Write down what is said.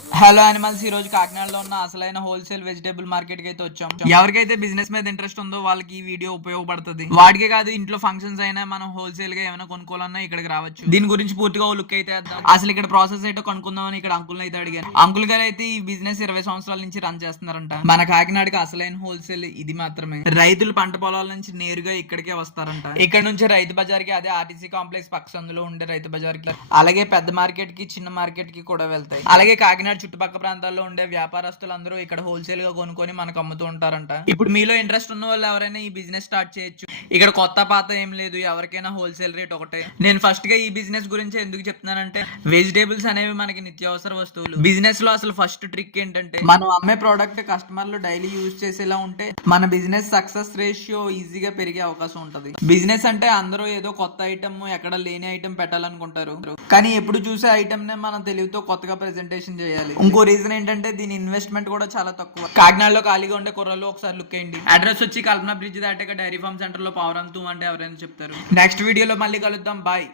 Hello animals, ఈ రోజు కాకినాడలో ఉన్న అసలైన హోల్సేల్ వెజిటేబుల్ మార్కెట్ కి అయితే వచ్చాం. ఎవరికైతే బిజినెస్ మీద ఇంట్రెస్ట్ ఉందో వాళ్ళకి ఈ వీడియో ఉపయోగపడుతుంది. వాటికే కాదు, ఇంట్లో ఫంక్షన్స్ అయినా మనం హోల్సేల్ గా ఏమైనా కొనుక్కోవాలన్నా ఇక్కడికి రావచ్చు. దీని గురించి పూర్తిగా లుక్ అయితే వేద్దాం. అసలు ఇక్కడ ప్రాసెస్ అయితే కొనుక్కుందామని ఇక్కడ అంకుల్ అయితే అడిగాను. అంకుల్ గారు అయితే ఈ బిజినెస్ 20 సంవత్సరాల నుంచి రన్ చేస్తున్నారంట. మన కాకినాడకి అసలైన హోల్సేల్ ఇది మాత్రమే. రైతులు పంట పొలాల నుంచి నేరుగా ఇక్కడికే వస్తారంట. ఇక్కడ నుంచి రైతు బజార్ కి, అదే ఆర్టీసీ కాంప్లెక్స్ పక్క సందులో ఉండే రైతు బజార్ కి, అలాగే పెద్ద మార్కెట్ కి, చిన్న మార్కెట్ కి కూడా వెళ్తాయి. అలాగే కాకినాడ చుట్టుపక్కల ప్రాంతాల్లో ఉండే వ్యాపారస్తులందరూ ఇక్కడ హోల్సేల్ గా కొనుక్కొని మనకు అమ్ముతూ ఉంటారంట. ఇప్పుడు మీలో ఇంట్రెస్ట్ ఉన్న వాళ్ళు ఎవరైనా ఈ బిజినెస్ స్టార్ట్ చేయొచ్చు. ఇక్కడ కొత్త పాత ఏం లేదు, ఎవరికైనా హోల్సేల్ రేట్ ఒకటే. నేను ఫస్ట్ గా ఈ బిజినెస్ గురించి ఎందుకు చెప్తున్నానంటే, వెజిటేబుల్స్ అనేవి మనకి నిత్యావసర వస్తువులు. బిజినెస్ లో అసలు ఫస్ట్ ట్రిక్ ఏంటంటే, మనం అమ్మే ప్రోడక్ట్ కస్టమర్లు డైలీ యూజ్ చేసేలా ఉంటే మన బిజినెస్ సక్సెస్ రేషియో ఈజీగా పెరిగే అవకాశం ఉంటది. బిజినెస్ అంటే అందరూ ఏదో కొత్త ఐటమ్, ఎక్కడ లేని ఐటమ్ పెట్టాలనుకుంటారు. కానీ ఎప్పుడు చూసే ఐటమ్ నే మనం తెలివితో కొత్తగా ప్రెజెంటేషన్ చేయాలి. ఇంకో రీజన్ ఏంటంటే, దీని ఇన్వెస్ట్మెంట్ కూడా చాలా తక్కువ. కాకినాడలో ఖాళీగా ఉండే కుర్రలు ఒకసారి లుక్ అయ్యండి. అడ్రస్ వచ్చి కల్పన బ్రిడ్జ్ దాటాక డైరీ ఫార్మ్ సెంటర్ లో పావురం 2 అంటే ఎవరైనా చెప్తారు. నెక్స్ట్ వీడియోలో మళ్ళీ కలుద్దాం. బాయ్.